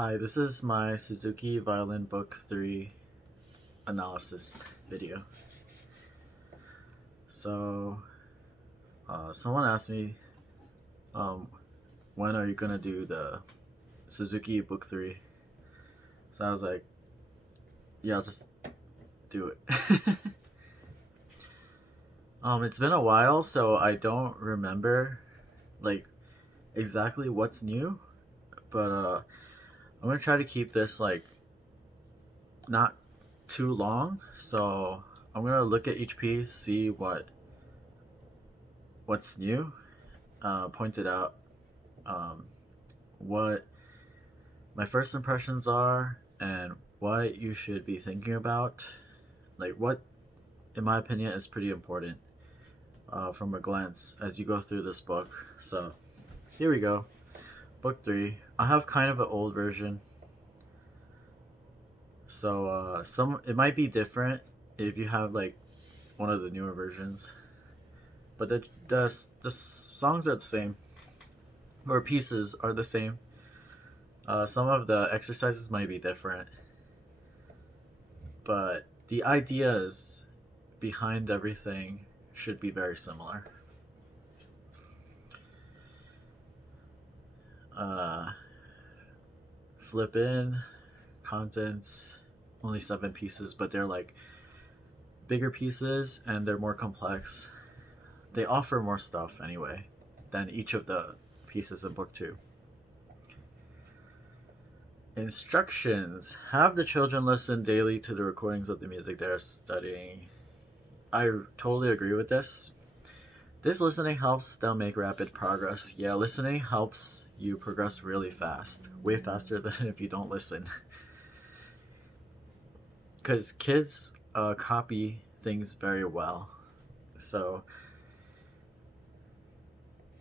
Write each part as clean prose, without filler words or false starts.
Hi, this is my Suzuki Violin Book 3 analysis video. So, someone asked me, um, when are you gonna do the Suzuki Book 3? So I was like, yeah, I'll just do it. It's been a while, so I don't remember, like, exactly what's new, but, I'm gonna try to keep this, like, not too long, so I'm gonna look at each piece, see what's new, pointed out um, what my first impressions are and what you should be thinking about, like what, in my opinion, is pretty important from a glance as you go through this book. So here we go, book 3. I have kind of an old version, so some it might be different if you have like one of the newer versions, but the songs are the same, or pieces are the same. Some of the exercises might be different, but the ideas behind everything should be very similar. Flip in, contents, only 7 pieces, but they're like bigger pieces and they're more complex. They offer more stuff anyway than each of the pieces in book 2. Instructions. Have the children listen daily to the recordings of the music they're studying. I totally agree with this. This listening helps them make rapid progress. Yeah, listening helps you progress really fast. Way faster than if you don't listen. Because kids copy things very well. So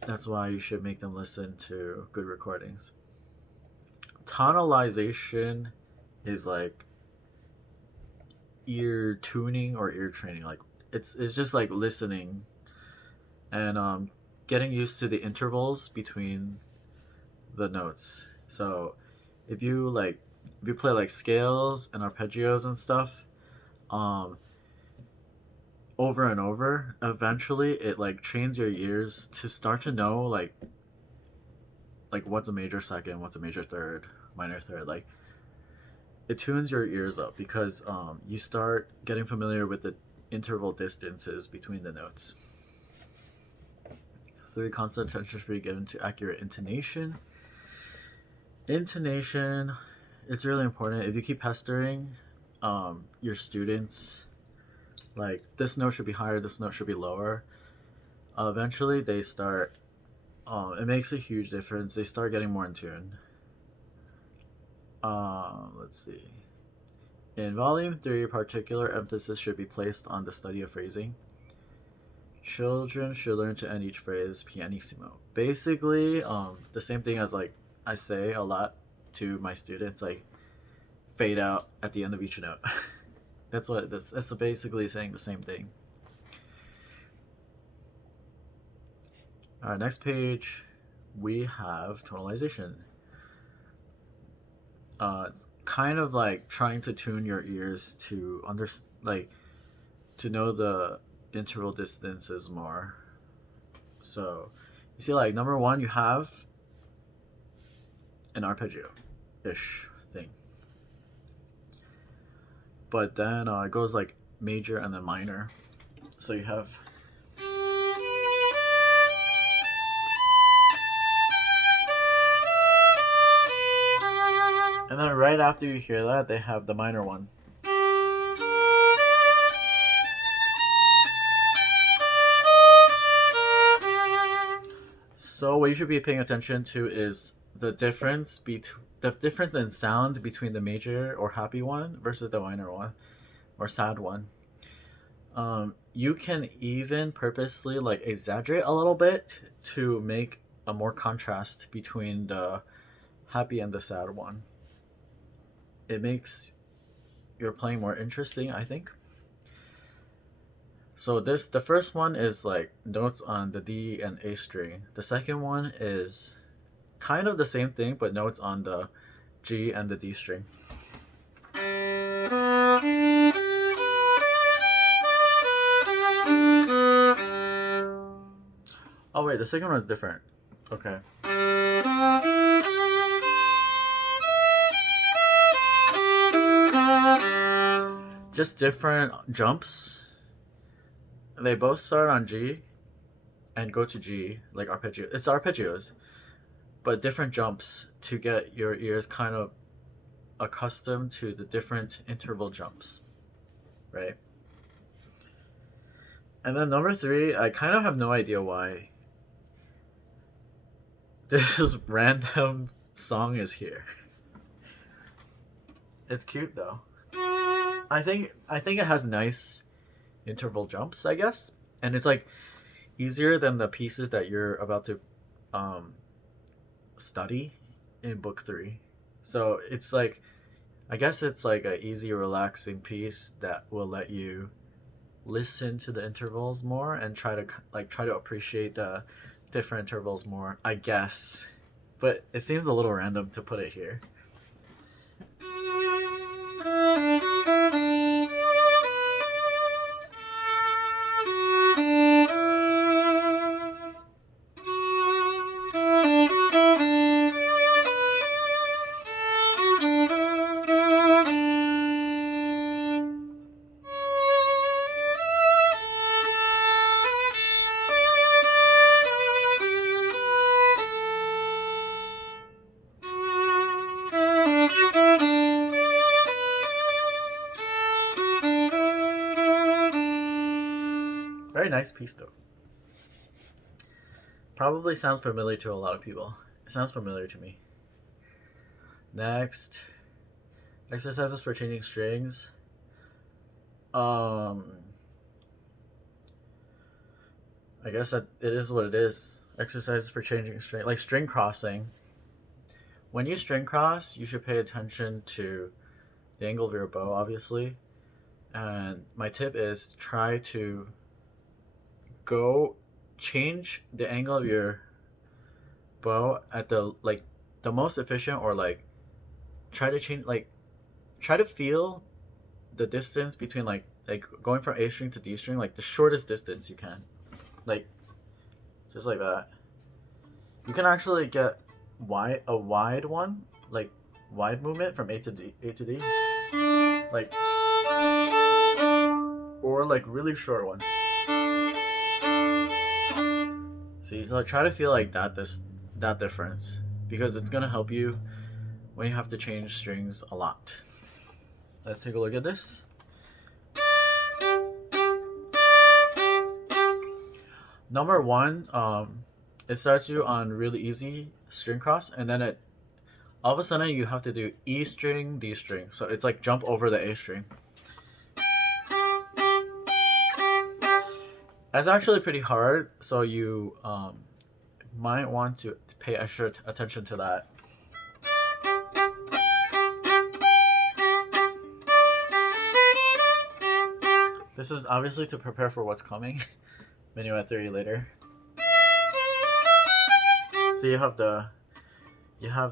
that's why you should make them listen to good recordings. Tonalization is like ear tuning or ear training. Like it's just like listening and getting used to the intervals between the notes. So if you play like scales and arpeggios and stuff, over and over, eventually it like trains your ears to start to know like what's a major second, what's a major third, minor third. Like it tunes your ears up because you start getting familiar with the interval distances between the notes. 3, constant attention should be given to accurate intonation. Intonation, it's really important. If you keep pestering your students, like this note should be higher, this note should be lower, eventually they start, it makes a huge difference. They start getting more in tune. Let's see. In volume 3, particular emphasis should be placed on the study of phrasing. Children should learn to end each phrase pianissimo. Basically, the same thing as like I say a lot to my students, like fade out at the end of each note. That's basically saying the same thing. All right, next page, we have tonalization. It's kind of like trying to tune your ears to to know the interval distances more. So you see, like number 1, you have an arpeggio-ish thing, but then it goes like major and then minor. So you have and then right after you hear that, they have the minor one. So what you should be paying attention to is the difference in sound between the major or happy one versus the minor one or sad one. You can even purposely like exaggerate a little bit to make a more contrast between the happy and the sad one. It makes your playing more interesting, I think. So the first one is like notes on the D and A string. The second one is kind of the same thing, but notes on the G and the D string. Oh wait, the second one is different. Okay. Just different jumps. They both start on G and go to G, like arpeggio. It's arpeggios, but different jumps to get your ears kind of accustomed to the different interval jumps, right? And then number 3, I kind of have no idea why this random song is here. It's cute though. I think it has nice interval jumps, I guess, and it's like easier than the pieces that you're about to study in book 3. So it's like, I guess it's like an easy, relaxing piece that will let you listen to the intervals more and try to appreciate the different intervals more, I guess. But it seems a little random to put it here. Very nice piece though. Probably sounds familiar to a lot of people. It sounds familiar to me. Next, exercises for changing strings. I guess that it is what it is. Exercises for changing string, like string crossing. When you string cross, you should pay attention to the angle of your bow, obviously. And my tip is try to change the angle of your bow at the most efficient, or try to feel the distance between like going from A string to D string, like the shortest distance you can, like just like that. You can actually get a wide one, like wide movement from A to D, like, or like really short one. See, so try to feel like that difference, because it's gonna help you when you have to change strings a lot. Let's take a look at this. Number 1, it starts you on really easy string cross, and then all of a sudden you have to do E string, D string. So it's like jump over the A string. That's actually pretty hard, so you might want to pay extra attention to that. This is obviously to prepare for what's coming. Minuet 3 later. So you have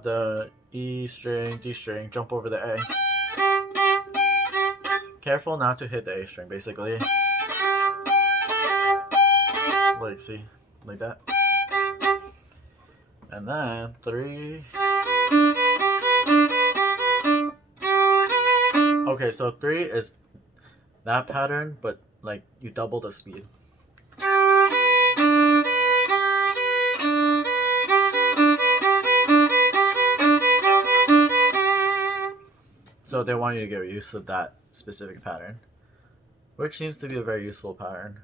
the E string, D string, jump over the A. Careful not to hit the A string, basically. Like, see, like that. And then 3. Okay, so 3 is that pattern, but like you double the speed. So they want you to get used to that specific pattern, which seems to be a very useful pattern.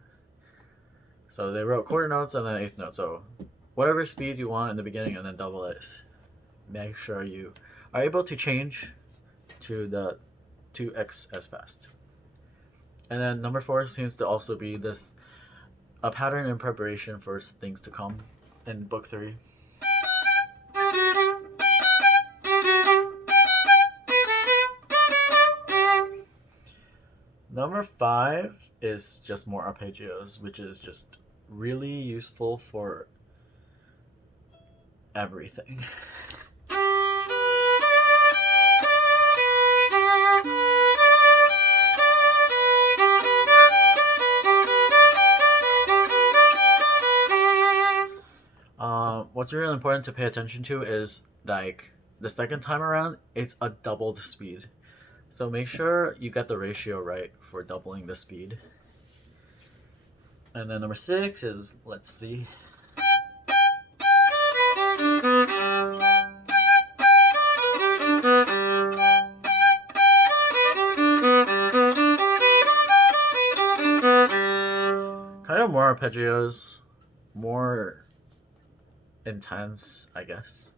So they wrote quarter notes and then eighth note. So whatever speed you want in the beginning, and then double it. Make sure you are able to change to the 2x as fast. And then number 4 seems to also be a pattern in preparation for things to come in book 3. Number 5 is just more arpeggios, which is just really useful for everything. what's really important to pay attention to is like the second time around, it's a doubled speed. So make sure you get the ratio right for doubling the speed. And then number 6 is, let's see. Kind of more arpeggios, more intense, I guess.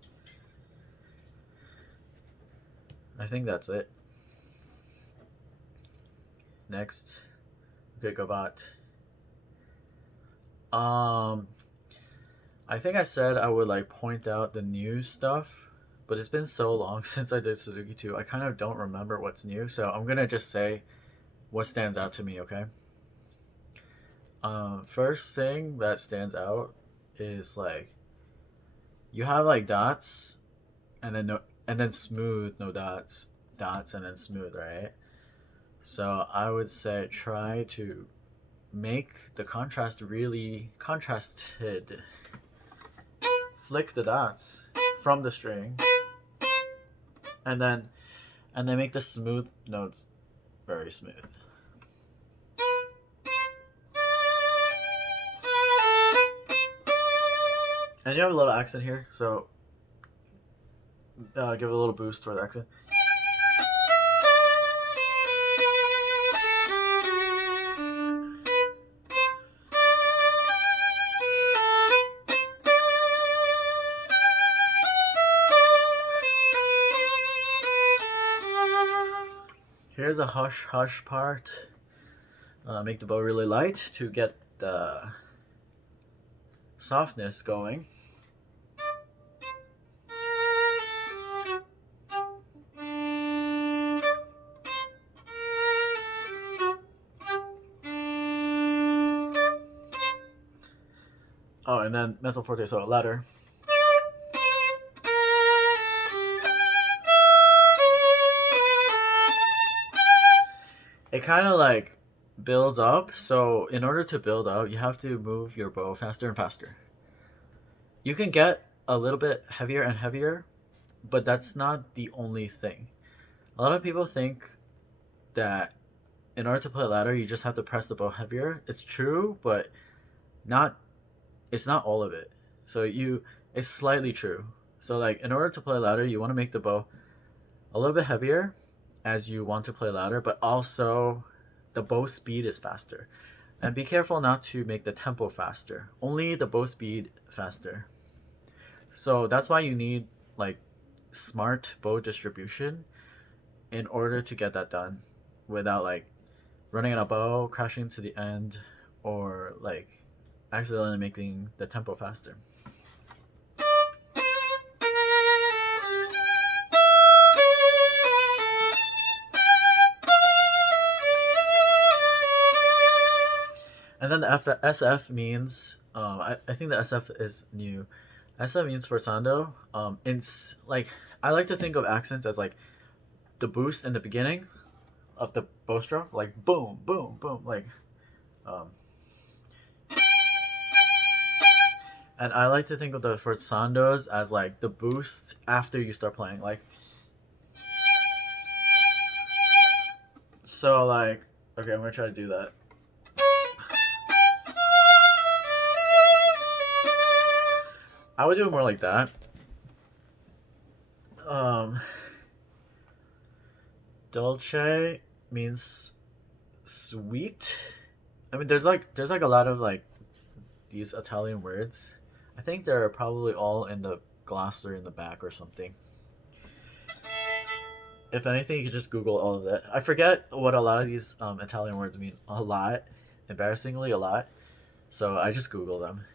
I think that's it. Next, okay, Gobot. I think I said I would like point out the new stuff, but it's been so long since I did Suzuki 2. I kind of don't remember what's new, so I'm gonna just say what stands out to me, okay? First thing that stands out is like you have like dots and then no, and then smooth, no dots, dots and then smooth, right? So I would say try to make the contrast really contrasted. Flick the dots from the string, and then make the smooth notes very smooth. And you have a little accent here, so give it a little boost for the accent. Here's a hush hush part. Make the bow really light to get the softness going. Oh, and then mezzo forte, so ladder. It kind of like builds up, so in order to build up, you have to move your bow faster and faster. You can get a little bit heavier and heavier, but that's not the only thing. A lot of people think that in order to play ladder, you just have to press the bow heavier. It's true, but not. It's not all of it. So it's slightly true. So like in order to play ladder, you want to make the bow a little bit heavier as you want to play louder, but also the bow speed is faster. And be careful not to make the tempo faster. Only the bow speed faster. So that's why you need like smart bow distribution in order to get that done without like running out of bow, crashing to the end, or like accidentally making the tempo faster. And then the SF means, I think the SF is new. SF means forzando. It's like, I like to think of accents as like the boost in the beginning of the bow stroke, like boom, boom, boom, like. And I like to think of the forzandos as like the boost after you start playing, like. So like, okay, I'm gonna try to do that. I would do it more like that. Dolce means sweet. I mean, there's like a lot of like these Italian words. I think they're probably all in the glossary in the back or something. If anything, you can just Google all of that. I forget what a lot of these Italian words mean. A lot, embarrassingly, a lot. So I just Google them.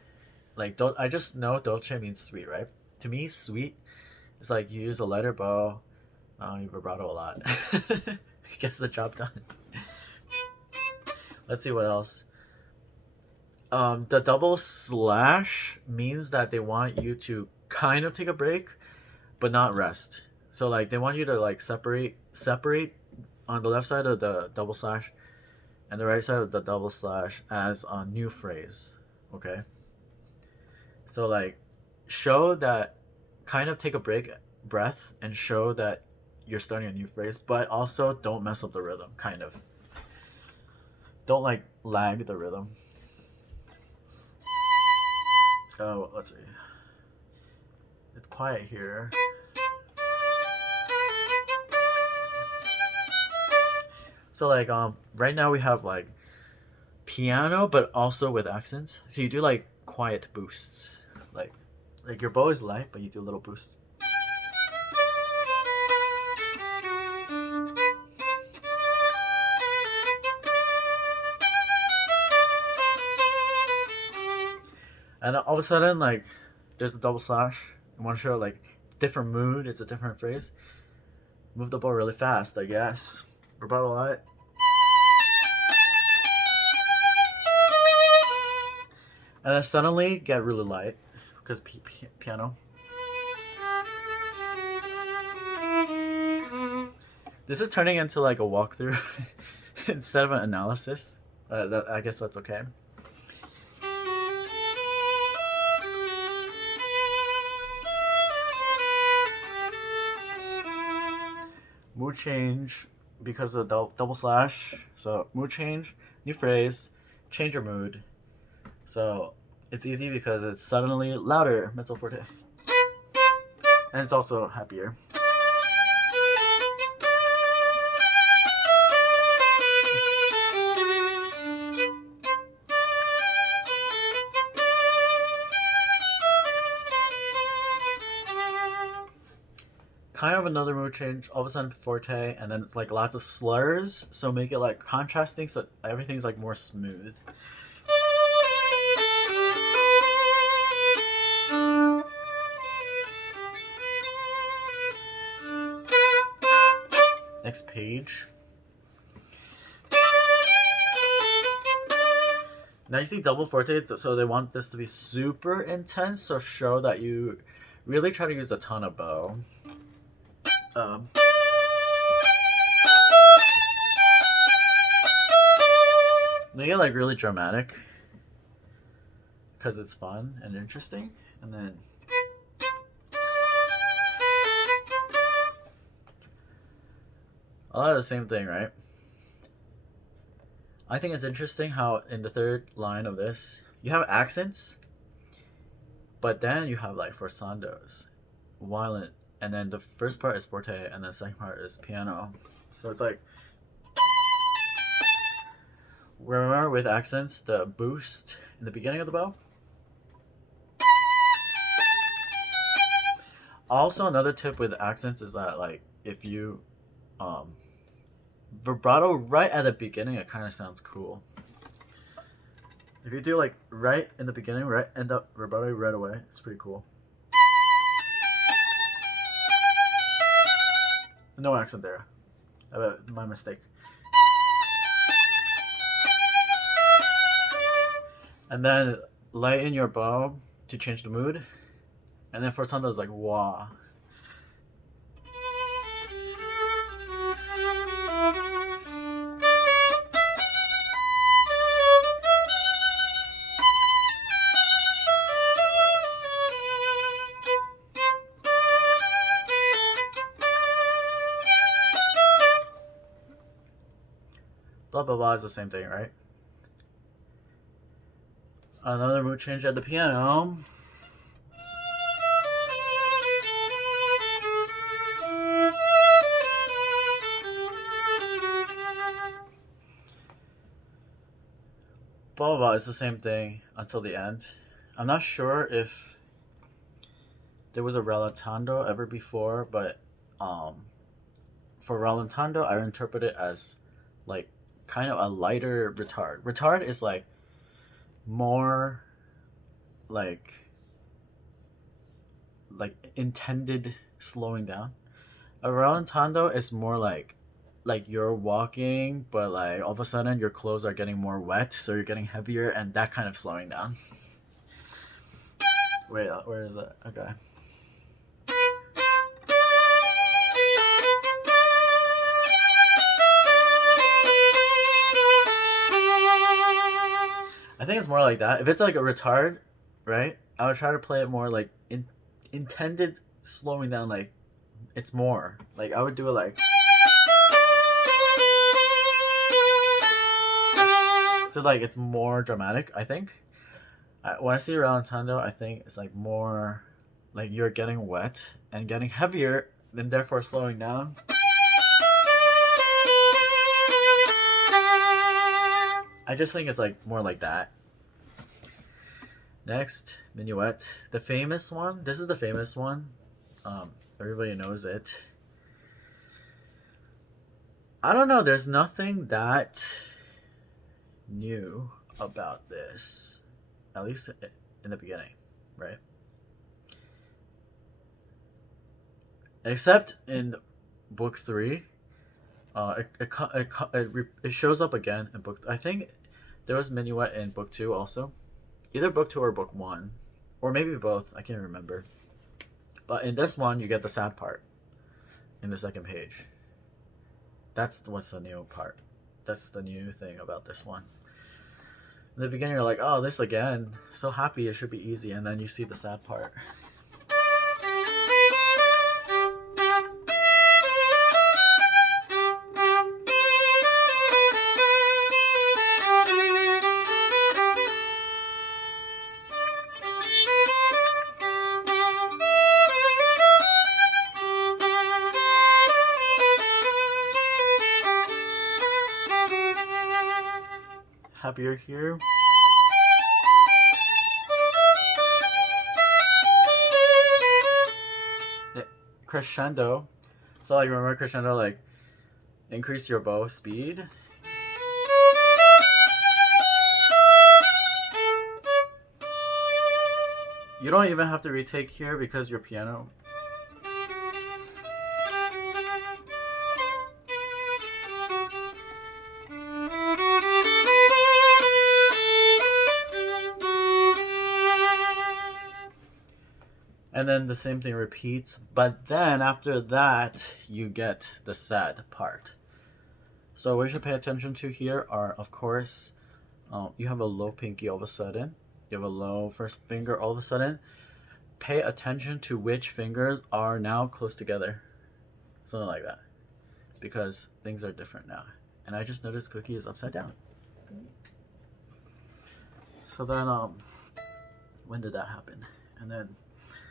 Like, I just know dolce means sweet, right? To me, sweet is like you use a lighter bow, you vibrato a lot. Gets the job done. Let's see what else. The double slash means that they want you to kind of take a break, but not rest. So like they want you to like separate on the left side of the double slash and the right side of the double slash as a new phrase. Okay. So like show that, kind of take a breath and show that you're starting a new phrase, but also don't mess up the rhythm, kind of. Don't like lag the rhythm. So let's see. It's quiet here. So like right now we have like piano but also with accents. So you do like quiet boosts. Like your bow is light but you do little boosts. And all of a sudden, like, there's a double slash. I want to show, like, different mood. It's a different phrase. Move the bow really fast, I guess. Vibrato light. And then suddenly get really light. Because piano. This is turning into, like, a walkthrough instead of an analysis. I guess that's okay. Mood change because of the double slash. So mood change, new phrase, change your mood. So it's easy because it's suddenly louder, mezzo forte. And it's also happier. Kind of another mood change, all of a sudden forte, and then it's like lots of slurs, so make it like contrasting so everything's like more smooth. Next page. Now you see double forte, so they want this to be super intense, so show that you really try to use a ton of bow. They get like really dramatic because it's fun and interesting, and then a lot of the same thing, right? I think it's interesting how in the third line of this you have accents, but then you have like forçandos, violin, and then the first part is forte, and the second part is piano. So it's like, remember with accents, the boost in the beginning of the bow? Also, another tip with accents is that, like, if you vibrato right at the beginning, it kind of sounds cool. If you do like right in the beginning, right end up vibrato right away, it's pretty cool. No accent there. My mistake. And then lighten your bow to change the mood. And then forçando is like wah. Blah blah blah is the same thing, right? Another mood change at the piano. Blah blah blah is the same thing until the end. I'm not sure if there was a rallentando ever before, but for rallentando I interpret it as like kind of a lighter retard. Retard is like more like intended slowing down. A rallentando is more like you're walking, but like all of a sudden your clothes are getting more wet, so you're getting heavier, and that kind of slowing down. Wait, where is it? Okay. I think it's more like that. If it's like a retard, right? I would try to play it more like intended slowing down, like it's more. Like I would do it like so like it's more dramatic, I think. When I see Rallentando, I think it's like more like you're getting wet and getting heavier, and therefore slowing down. I just think it's like more like that. Next, minuet. The famous one. This is the famous one. Everybody knows it. I don't know. There's nothing that new about this. At least in the beginning, right? Except in book 3. It shows up again in book. I think there was minuet in book 2 also. Either book 2 or book 1. Or maybe both. I can't remember. But in this one, you get the sad part. In the second page. That's what's the new part. That's the new thing about this one. In the beginning, you're like, oh, this again. So happy, it should be easy. And then you see the sad part. Happier here. Crescendo. So like remember crescendo, like increase your bow speed. You don't even have to retake here because your piano. And then the same thing repeats, but then after that, you get the sad part. So what you should pay attention to here are, of course, you have a low pinky all of a sudden. You have a low first finger all of a sudden. Pay attention to which fingers are now close together. Something like that. Because things are different now. And I just noticed Cookie is upside down. So then, when did that happen? And then,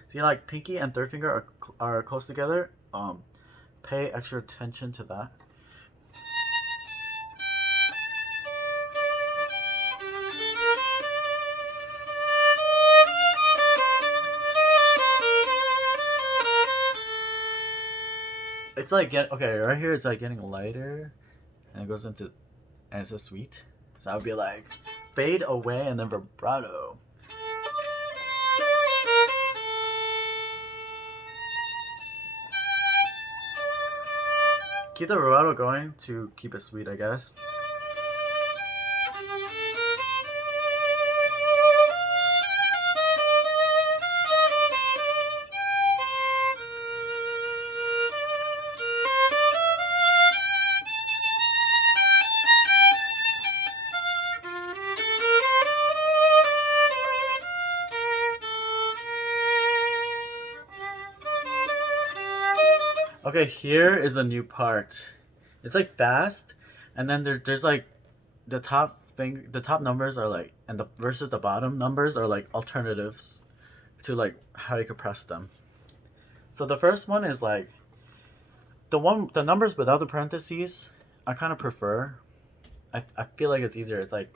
see, like pinky and third finger are close together. Pay extra attention to that. It's like okay, right here it's like getting lighter, and it goes into, and it's a sweet. So I would be like, fade away and then vibrato. Keep the vibrato going to keep it sweet, I guess. Okay, here is a new part. It's like fast, and then there's like the top numbers are like, and the versus the bottom numbers are like alternatives to like how you could press them. So the first one is like the numbers without the parentheses. I kind of prefer. I feel like it's easier. It's like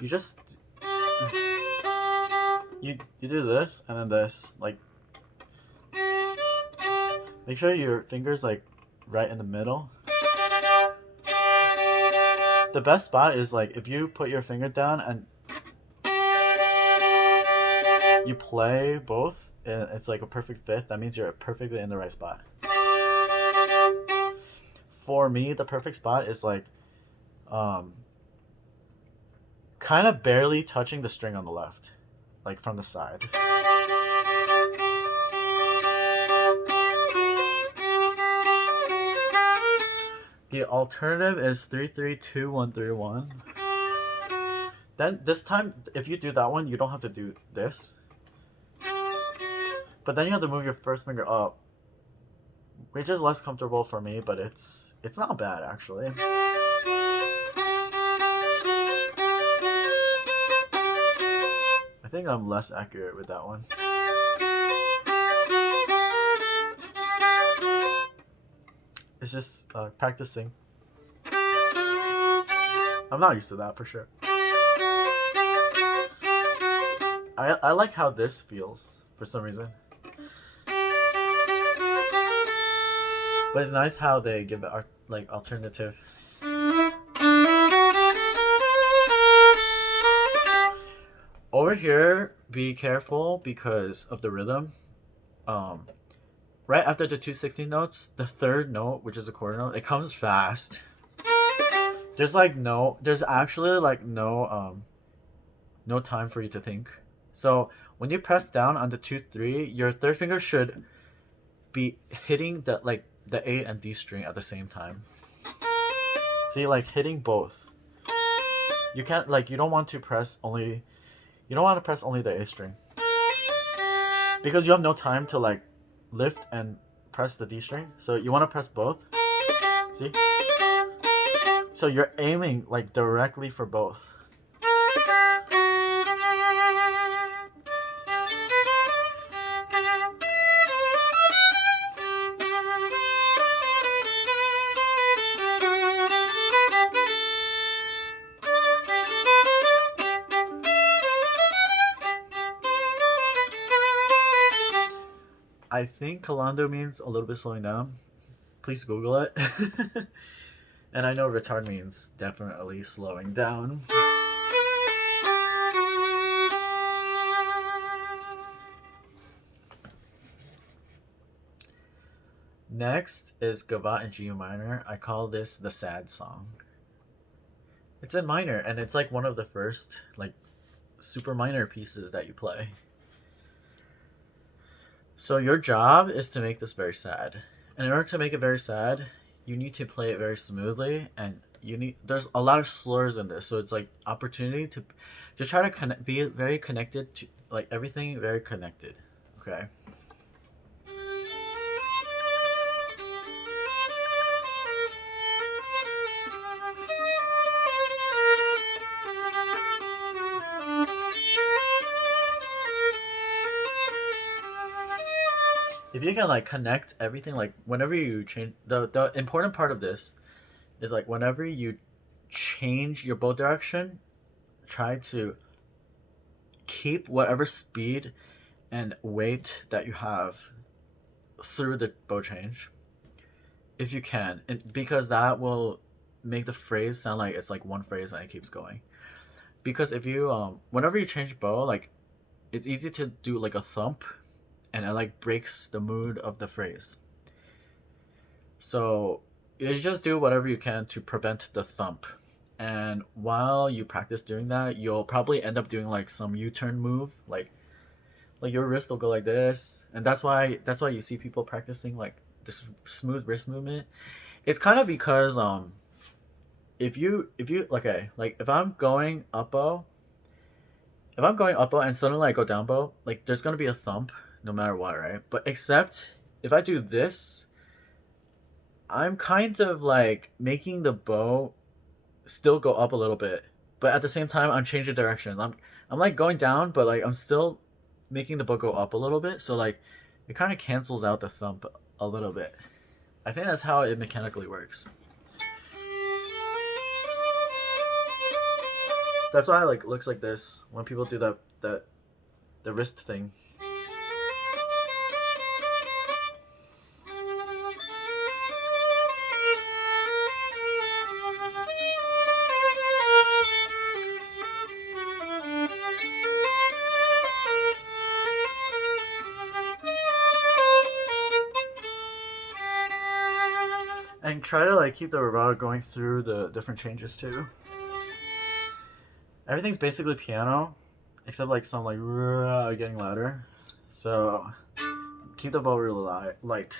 you just you do this and then this, like. Make sure your finger's like right in the middle. The best spot is like if you put your finger down and you play both, it's like a perfect fit. That means you're perfectly in the right spot. For me, the perfect spot is like kind of barely touching the string on the left, like from the side. The alternative is 3-3-2-1-3-1. Then this time, if you do that one, you don't have to do this. But then you have to move your first finger up, which is less comfortable for me, but it's not bad actually. I think I'm less accurate with that one. It's just practicing. I'm not used to that for sure. I like how this feels for some reason. But it's nice how they give it like alternative. Over here, be careful because of the rhythm. Right after the 216 notes, the third note, which is a quarter note, it comes fast. There's actually like no time for you to think. So when you press down on the 2-3, your third finger should be hitting the A and D string at the same time. See, like hitting both. You can't you don't want to press only the A string because you have no time to like lift and press the D string. So you want to press both. See? So you're aiming like directly for both. I think Calando means a little bit slowing down. Please Google it. And I know retard means definitely slowing down. Next is Gavotte in G minor. I call this the sad song. It's in minor, and it's like one of the first like super minor pieces that you play. So your job is to make this very sad. And in order to make it very sad, you need to play it very smoothly, and there's a lot of slurs in this, so it's like opportunity to try to be very connected to like everything very connected. Okay. If you can like connect everything, like whenever you change the important part of this is like whenever you change your bow direction, try to keep whatever speed and weight that you have through the bow change if you can, and because that will make the phrase sound like it's like one phrase and it keeps going. Because if you whenever you change bow, like it's easy to do like a thump, and it like breaks the mood of the phrase. So you just do whatever you can to prevent the thump. And while you practice doing that, you'll probably end up doing like some U-turn move, like your wrist will go like this, and that's why you see people practicing like this smooth wrist movement. It's kind of because if you okay, like if I'm going up bow and suddenly I go down bow, like there's gonna be a thump no matter what, right? But except if I do this, I'm kind of like making the bow still go up a little bit, but at the same time I'm changing direction. I'm like going down, but like I'm still making the bow go up a little bit, so like it kind of cancels out the thump a little bit. I think that's how it mechanically works. That's why it like looks like this when people do the wrist thing. And try to like keep the vibrato going through the different changes too. Everything's basically piano, except like some like getting louder. So keep the bow really light.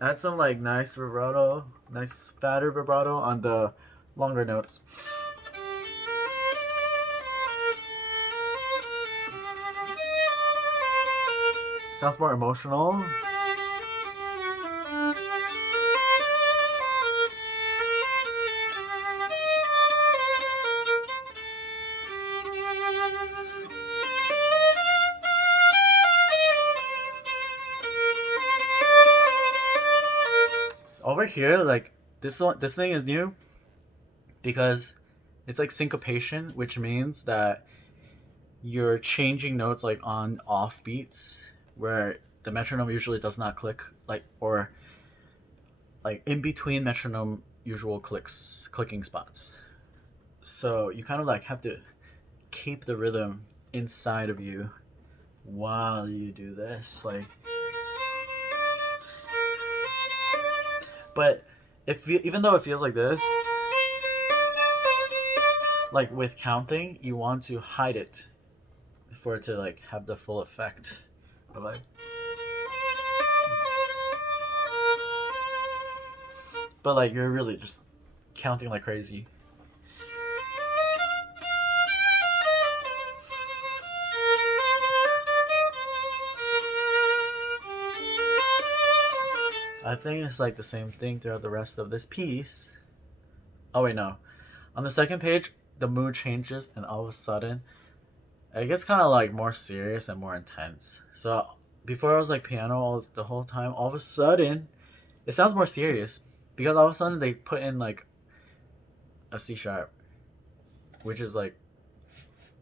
Add some like nice vibrato, nice fatter vibrato on the longer notes. Sounds more emotional. Over here, like this thing is new because it's like syncopation, which means that you're changing notes like on off beats where the metronome usually does not click, like, or like in between metronome usual clicking spots. So you kind of like have to keep the rhythm inside of you while you do this, like. But even though it feels like this, like with counting, you want to hide it for it to like have the full effect. But like you're really just counting like crazy. I think it's like the same thing throughout the rest of this piece. Oh wait, no. On the second page, the mood changes and all of a sudden it gets kind of like more serious and more intense. So before I was like piano the whole time, all of a sudden it sounds more serious because all of a sudden they put in like a C sharp, which is like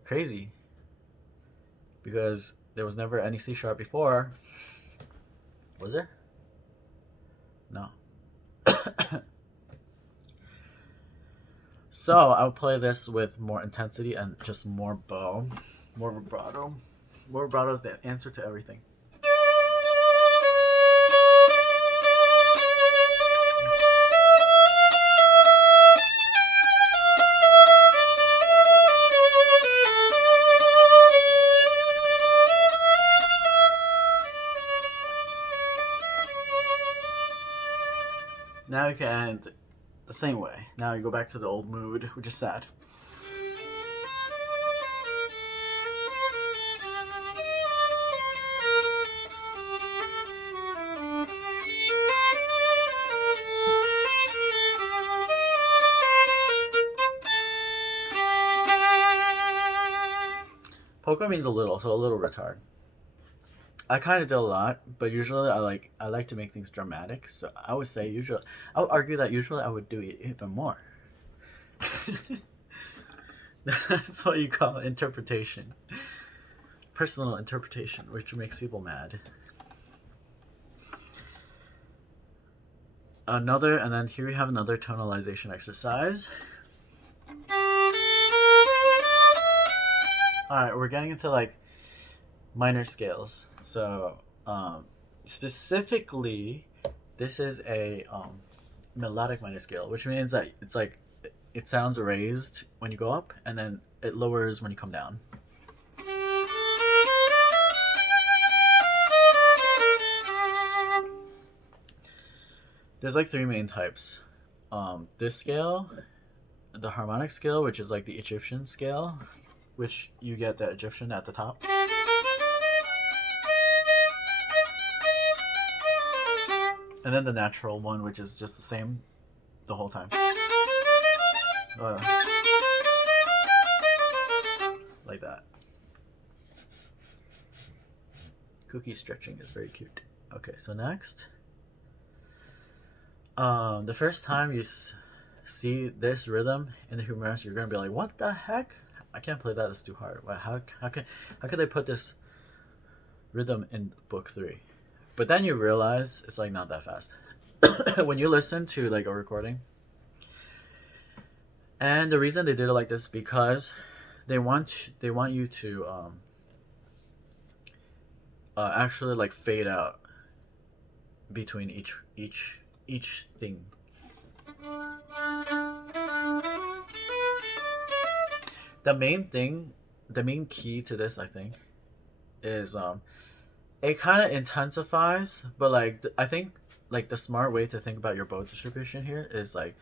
crazy because there was never any C sharp before. Was there? No. So I'll play this with more intensity and just more bow, more vibrato. More vibrato is the answer to everything. Now you can end the same way. Now you go back to the old mood, which is sad. Polka means a little, so a little retard. I kind of did a lot, but usually I like to make things dramatic. So I would say I would argue that usually I would do it even more. That's what you call interpretation, personal interpretation, which makes people mad. And then here we have another tonalization exercise. All right, we're getting into like minor scales. So specifically, this is a melodic minor scale, which means that it's like it sounds raised when you go up, and then it lowers when you come down. There's like three main types. This scale, the harmonic scale, which is like the Egyptian scale, which you get the Egyptian at the top. And then the natural one, which is just the same the whole time. Like that. Cookie stretching is very cute. Okay, so next. The first time you see this rhythm in the humerus, you're gonna be like, "What the heck? I can't play that. It's too hard. How could they put this rhythm in book 3?" But then you realize it's like not that fast when you listen to like a recording. And the reason they did it like this is because they want you to actually like fade out between each thing. The main key to this, I think, is it kind of intensifies, but like I think like the smart way to think about your bow distribution here is like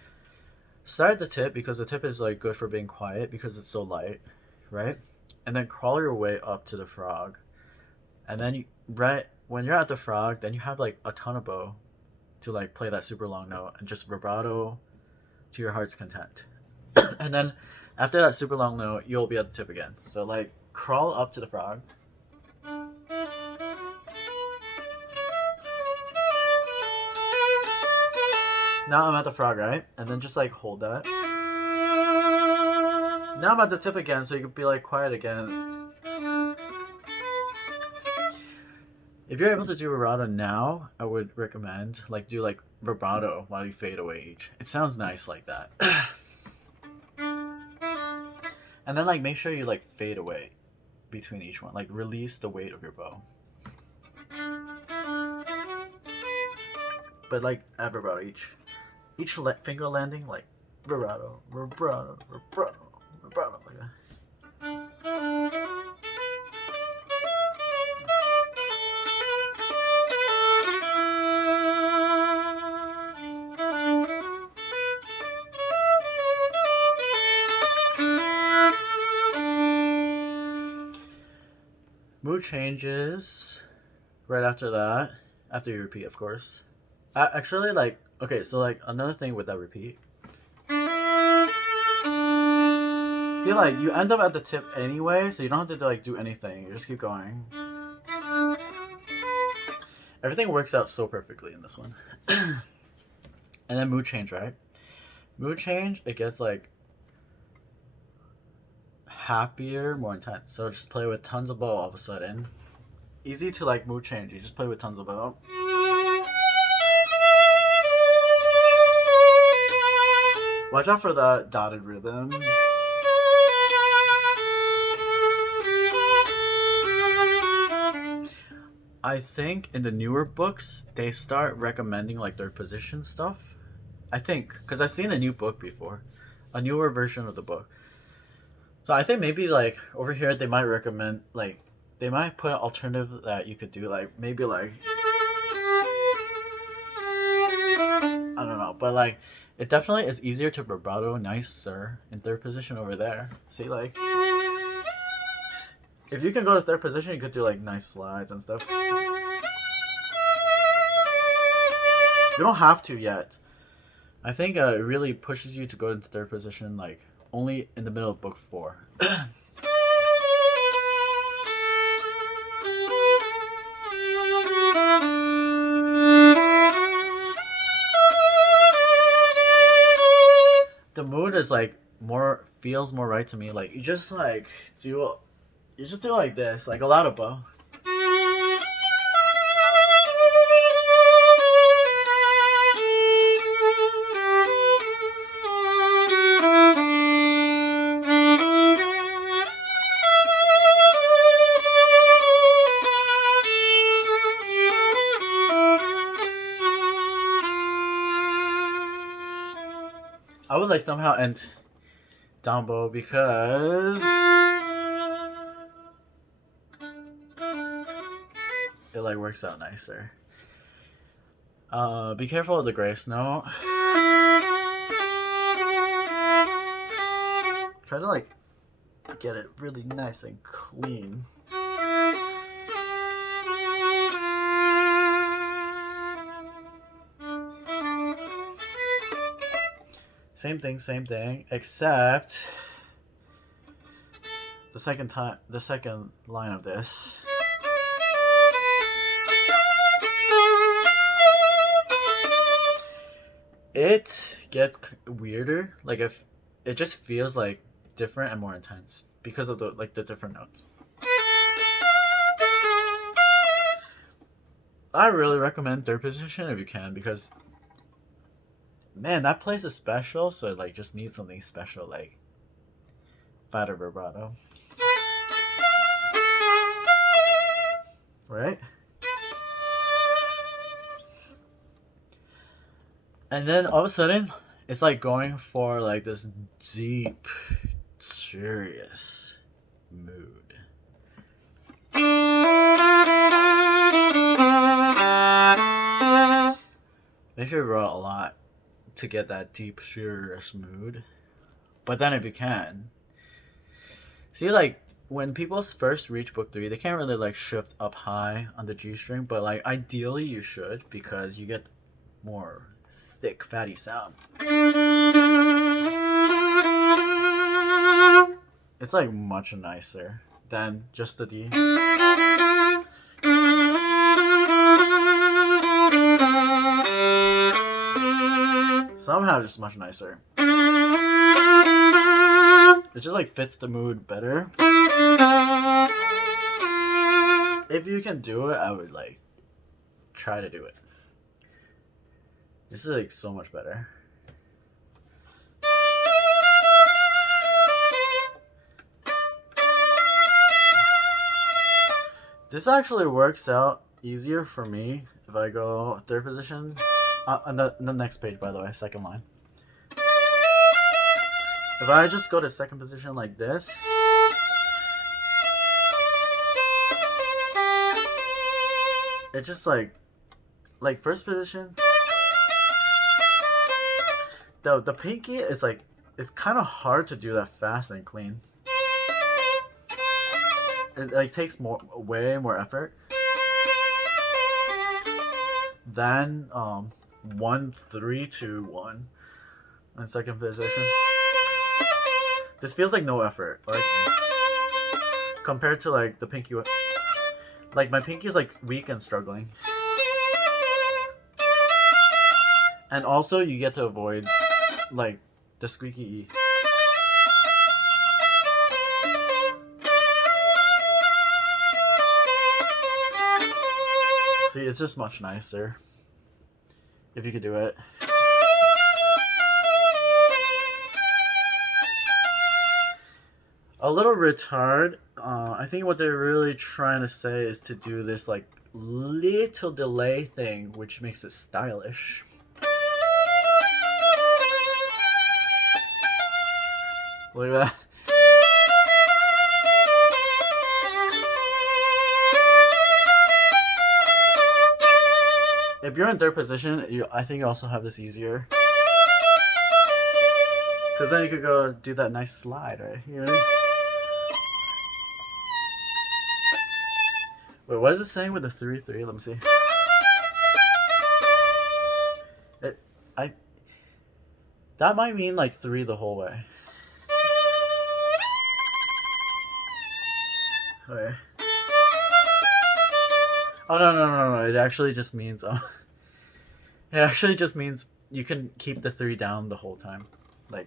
start at the tip, because the tip is like good for being quiet because it's so light, right? And then crawl your way up to the frog, and then when you're at the frog, then you have like a ton of bow to like play that super long note and just vibrato to your heart's content. And then after that super long note, you'll be at the tip again. So like crawl up to the frog. Now I'm at the frog, right? And then just like hold that. Now I'm at the tip again, so you can be like quiet again. If you're able to do vibrato now, I would recommend like do like vibrato while you fade away each. It sounds nice like that. And then like make sure you like fade away between each one. Like release the weight of your bow. But like add vibrato each finger landing, like vibrato, vibrato, vibrato, vibrato, like that. Mood changes right after that, after you repeat, of course. Actually, like, okay, so like another thing with that repeat. See, like you end up at the tip anyway, so you don't have to like do anything. You just keep going. Everything works out so perfectly in this one. And then mood change, right? Mood change, it gets like happier, more intense. So just play with tons of bow all of a sudden. Easy to like mood change. You just play with tons of bow. Watch out for the dotted rhythm. I think in the newer books, they start recommending like third position stuff. I think, because I've seen a new book before. A newer version of the book. So I think maybe like over here they might recommend like they might put an alternative that you could do like maybe like I don't know, but like it definitely is easier to vibrato nicer in third position over there. See, like if you can go to third position, you could do like nice slides and stuff. You don't have to yet. I think it really pushes you to go into third position like only in the middle of book 4. The mood is like more feels more right to me. Like you just do like this, like a lot of bow. I would like somehow end down bow because it like works out nicer. Be careful of the grace note. Try to like get it really nice and clean. Same thing, except the second line of this. It gets weirder, like if it just feels like different and more intense because of the different notes. I really recommend third position if you can, because man, that place is special, so it like just needs something special, like fatter vibrato. Right? And then all of a sudden, it's like going for like this deep, serious mood. Make sure you roll a lot to get that deep, serious mood. But then if you can, see, like when people first reach book 3, they can't really like shift up high on the G string, but like ideally you should, because you get more thick fatty sound. It's like much nicer than just the D. Somehow just much nicer. It just like fits the mood better. If you can do it, I would like try to do it. This is like so much better. This actually works out easier for me if I go third position. On the next page, by the way, second line. If I just go to second position like this, it just like first position, the pinky is like, it's kind of hard to do that fast and clean. It like takes way more effort than 1 3 2 1 in second position. This feels like no effort, like compared to like the pinky. Like my pinky is like weak and struggling, and also you get to avoid like the squeaky E. See, it's just much nicer if you could do it. A little retard. I think what they're really trying to say is to do this like little delay thing, which makes it stylish. Look at that. If you're in third position, I think you also have this easier. Because then you could go do that nice slide, right? You know? Wait, what is it saying with the 3-3? Let me see. That might mean like 3 the whole way. Okay. Oh no! It actually just means it actually just means you can keep the 3 down the whole time, like.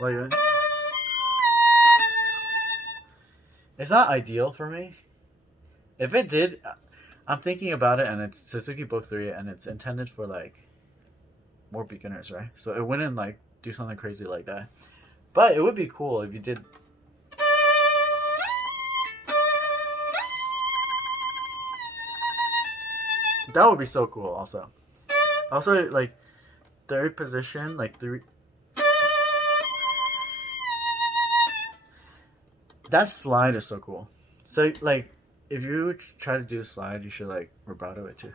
Like, it's not ideal for me. If it did, I'm thinking about it, and it's Suzuki Book 3, and it's intended for like more beginners, right? So it wouldn't like do something crazy like that. But it would be cool if you did. That would be so cool. Also, like third position, like 3. That slide is so cool. So like, if you try to do a slide, you should like vibrato it too.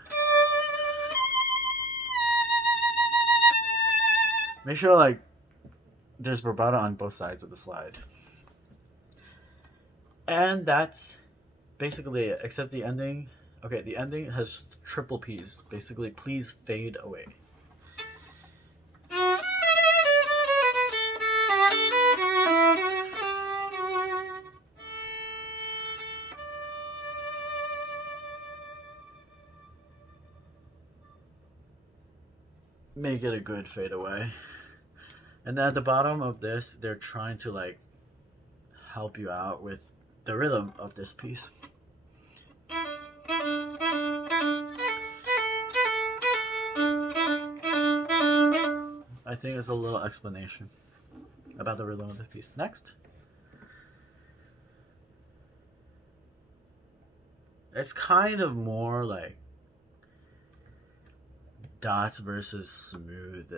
Make sure like there's vibrato on both sides of the slide. And that's basically it, except the ending. Okay, the ending has triple P's. Basically, please fade away. Make it a good fade away. And then at the bottom of this, they're trying to like help you out with the rhythm of this piece. I think it's a little explanation about the rhythm of the piece. Next. It's kind of more like dots versus smooth.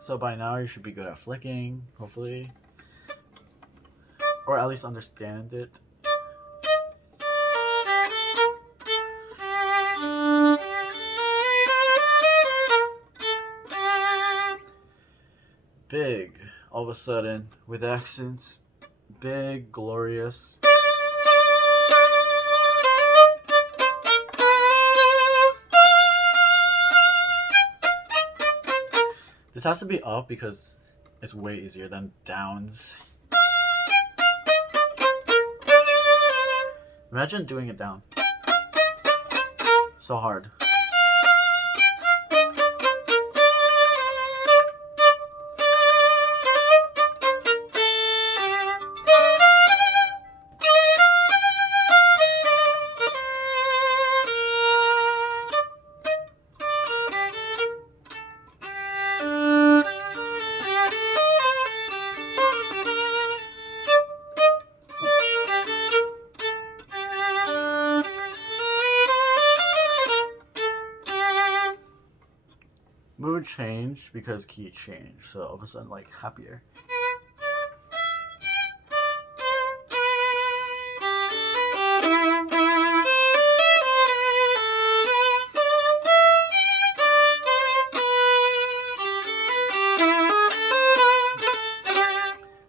So by now you should be good at flicking, hopefully. or at least understand it. Big, all of a sudden, with accents. Big, glorious. This has to be up because it's way easier than downs. Imagine doing it down. So hard. Mood change because key change, so all of a sudden like happier.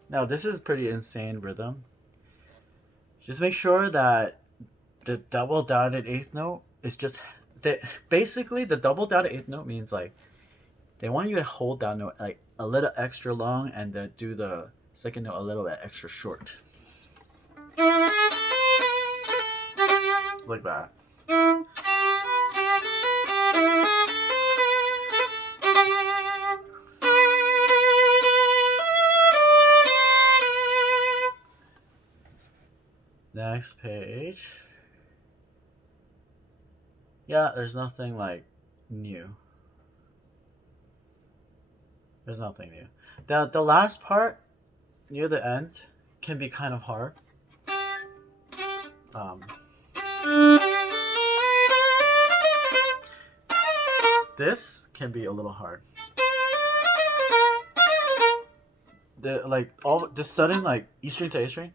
Now this is pretty insane rhythm. Just make sure that the double dotted eighth note is just basically the double dotted eighth note means like they want you to hold that note like a little extra long and then do the second note a little bit extra short. Like that. Next page. Yeah, there's nothing like new. There's nothing new. The last part near the end can be kind of hard. This can be a little hard. The sudden like E string to A string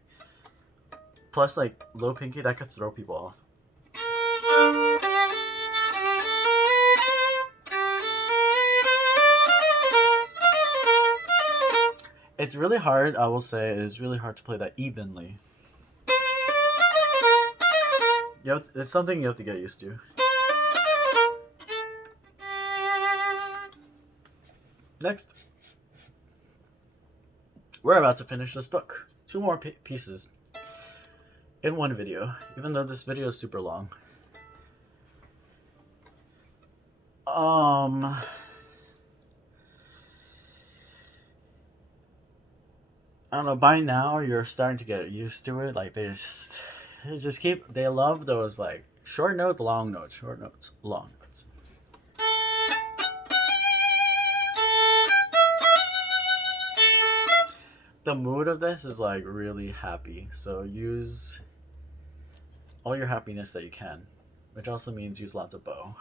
plus like low pinky, that could throw people off. It's really hard, I will say, it's really hard to play that evenly. It's something you have to get used to. Next. We're about to finish this book. 2 more pieces in one video, even though this video is super long. I don't know, by now you're starting to get used to it. Like they love those like short notes, long notes, short notes, long notes. The mood of this is like really happy, so use all your happiness that you can, which also means use lots of bow.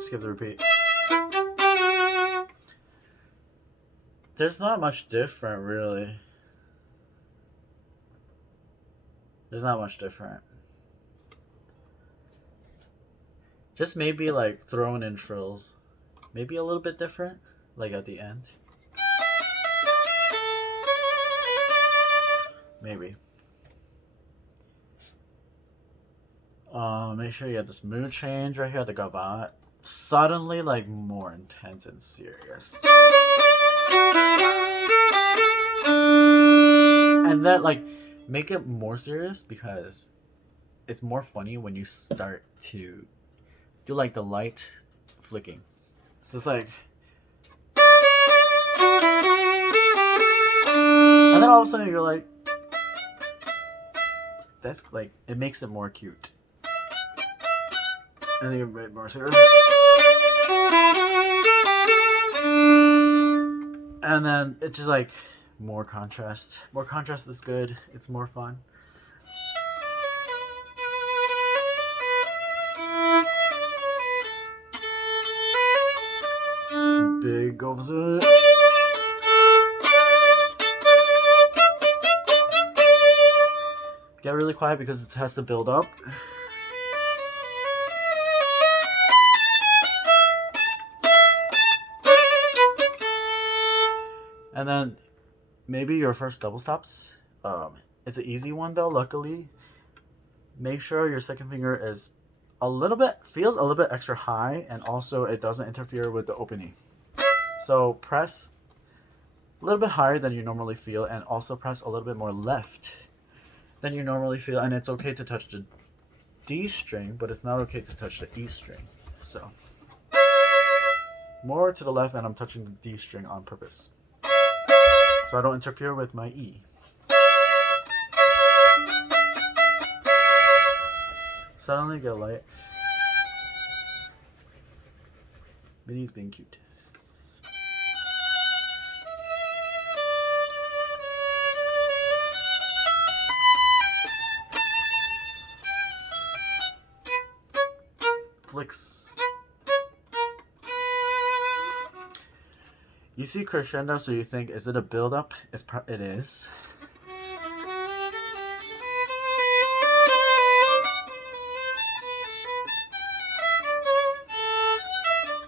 Skip the repeat. There's not much different, really. There's not much different. Just maybe like thrown in trills. Maybe a little bit different, like at the end. Maybe. Make sure you have this mood change right here, the gavotte. Suddenly like more intense and serious. And then like make it more serious because it's more funny when you start to do like the light flicking. So it's like, and then all of a sudden you're like, that's like, it makes it more cute. And then you're a bit more serious. And then it's just like more contrast. More contrast is good. It's more fun. Big over the. Get really quiet because it has to build up. And then maybe your first double stops. It's an easy one though, luckily. Make sure your second finger is feels a little bit extra high, and also it doesn't interfere with the opening. So press a little bit higher than you normally feel, and also press a little bit more left than you normally feel. And it's okay to touch the D string, but it's not okay to touch the E string. So more to the left, and I'm touching the D string on purpose, so I don't interfere with my E. Suddenly get light. Minnie's being cute. Flicks. You see crescendo, so you think, is it a build-up? It is.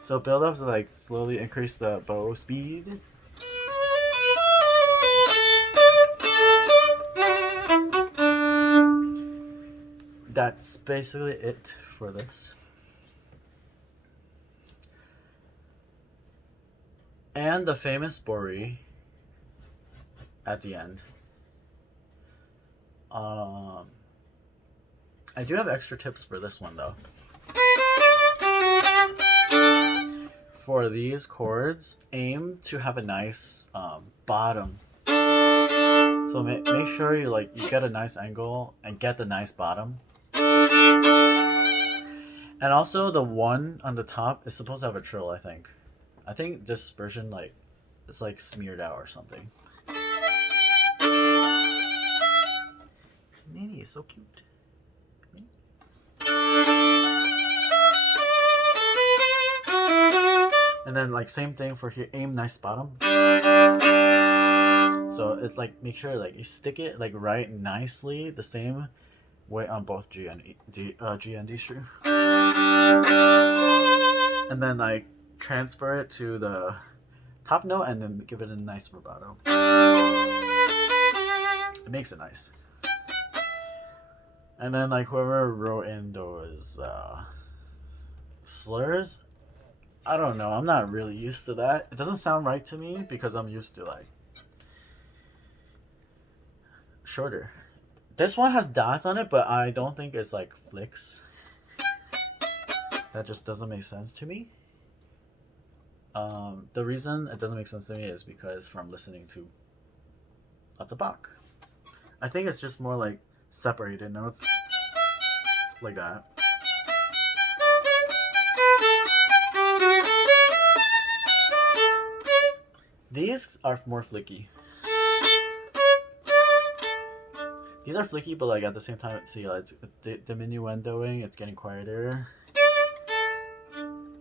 So build-ups like slowly increase the bow speed. That's basically it for this. And the famous Bori at the end. I do have extra tips for this one though. For these chords, aim to have a nice bottom. So make sure you get a nice angle and get the nice bottom. And also the one on the top is supposed to have a trill, I think. I think this version it's like smeared out or something. Minnie is so cute. And then same thing for here, aim nice bottom. So it's make sure you stick it right nicely the same way on both G and D string. And then transfer it to the top note and then give it a nice vibrato. It makes it nice. And then whoever wrote in those slurs, I don't know, I'm not really used to that. It doesn't sound right to me because I'm used to shorter. This one has dots on it, but I don't think it's flicks. That just doesn't make sense to me. The reason it doesn't make sense to me is because from listening to lots of Bach. I think it's just more separated notes like that. These are more flicky. These are flicky, but at the same time, see, it's diminuendoing. It's getting quieter.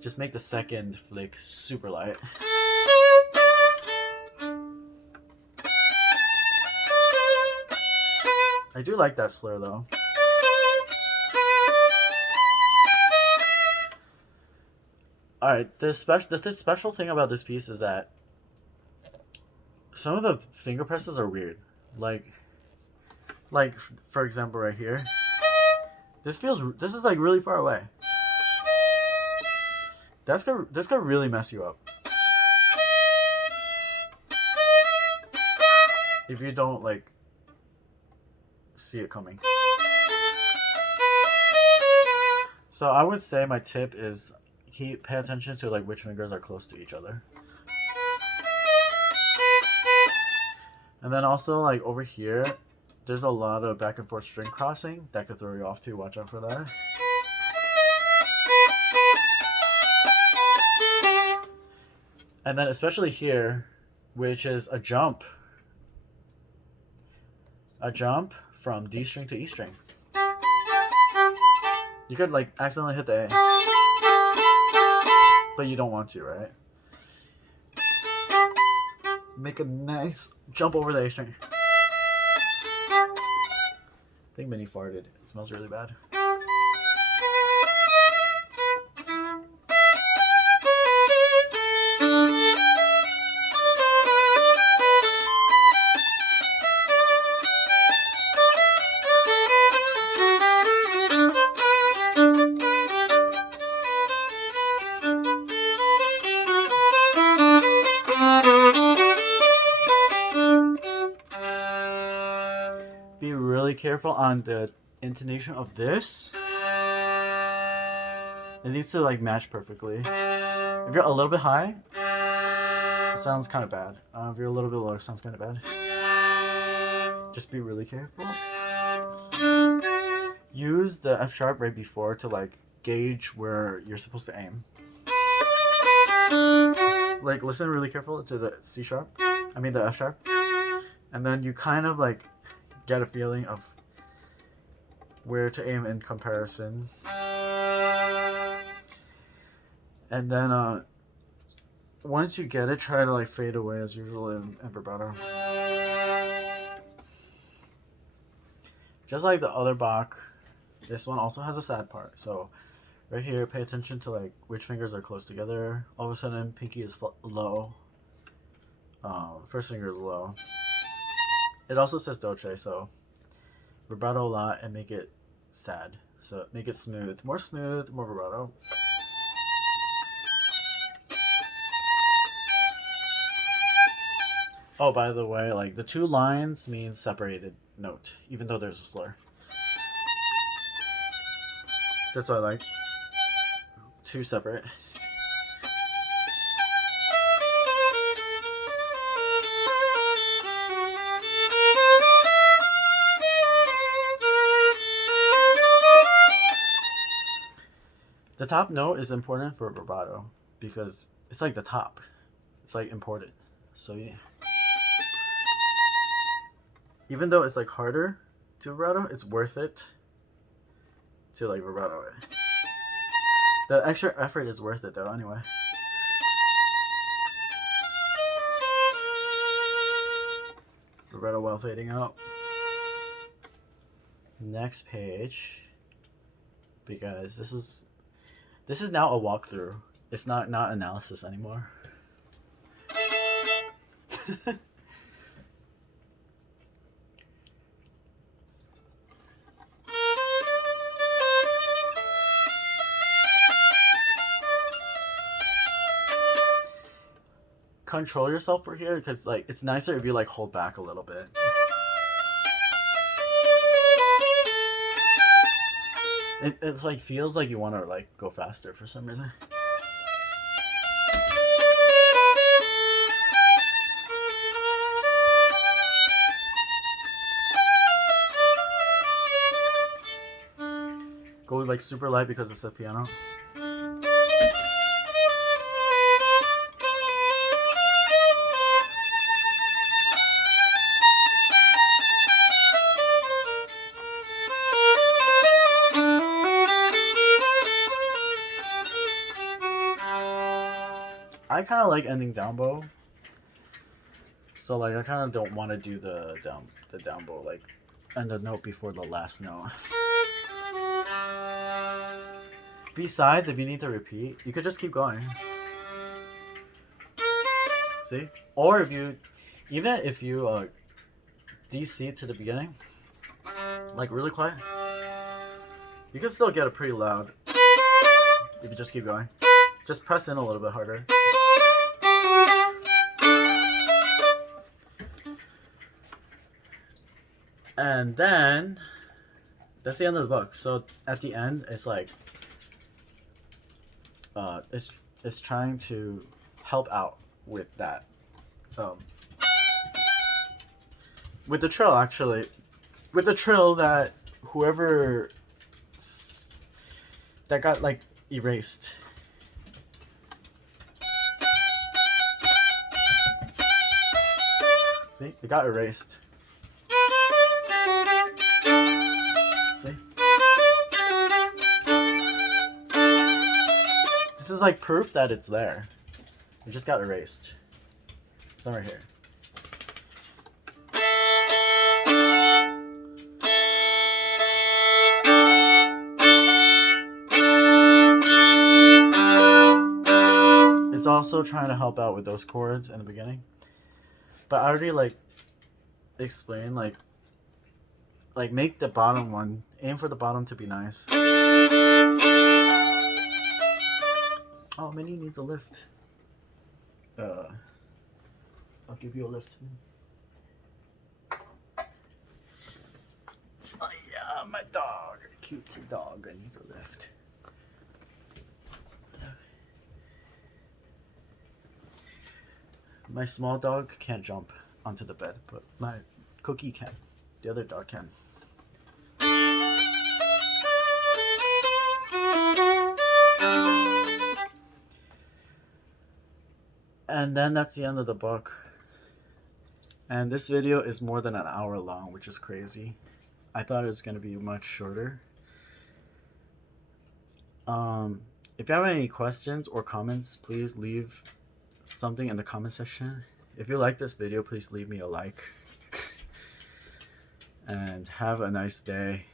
Just make the second flick super light. I do like that slur though. Alright, the special thing about this piece is that some of the finger presses are weird. Like for example right here. This is really far away. This could really mess you up. If you don't see it coming. So I would say my tip is pay attention to which fingers are close to each other. And then also over here, there's a lot of back and forth string crossing that could throw you off too. Watch out for that. And then especially here, which is a jump from D string to E string. You could like accidentally hit the A, but you don't want to, right? Make a nice jump over the A string. I think Minnie farted. It smells really bad. Be really careful on the intonation of this. It needs to like match perfectly. If you're a little bit high, it sounds kind of bad. If you're a little bit low, it sounds kind of bad. Just be really careful. Use the F sharp right before to like gauge where you're supposed to aim. Like listen really careful to the C sharp. I mean the F sharp. And then you kind of like get a feeling of where to aim in comparison. And then once you get it, try to like fade away as usual in vibrato. Just like the other Bach, this one also has a sad part. So right here, pay attention to like which fingers are close together. All of a sudden, pinky is low. First finger is low. It also says dolce, so vibrato a lot and make it sad. So make it smooth, more vibrato. Oh, by the way, like the two lines means separated note, even though there's a slur. That's what I like. Two separate. The top note is important for vibrato because it's like the top. It's like important. So yeah. Even though it's like harder to vibrato, it's worth it to like vibrato it. The extra effort is worth it though anyway. Vibrato while fading out. Next page, because this is now a walkthrough. It's not analysis anymore. Control yourself for here because like it's nicer if you like hold back a little bit. It like feels like you want to like go faster for some reason. Go like super light because it's a piano. I kind of like ending down bow, so like I kind of don't want to do the down bow like end the note before the last note. Besides, if you need to repeat, you could just keep going. See, or if you DC to the beginning, like really quiet, you can still get it pretty loud if you just keep going. Just press in a little bit harder. And then that's the end of the book. So at the end, it's like it's trying to help out with that, with the trill actually, with the trill that whoever that got like erased. got erased. See? This is like proof that it's there. It just got erased. It's not right here. It's also trying to help out with those chords in the beginning. But I already like explained like make the bottom one, aim for the bottom to be nice. Oh, Minnie needs a lift. I'll give you a lift. Oh yeah, my dog, cute dog, needs a lift. My small dog can't jump onto the bed, but my Cookie can. The other dog can. And then that's the end of the book. And this video is more than an hour long, which is crazy. I thought it was going to be much shorter. If you have any questions or comments, please leave something in the comment section. If you like this video, please leave me a like. And have a nice day.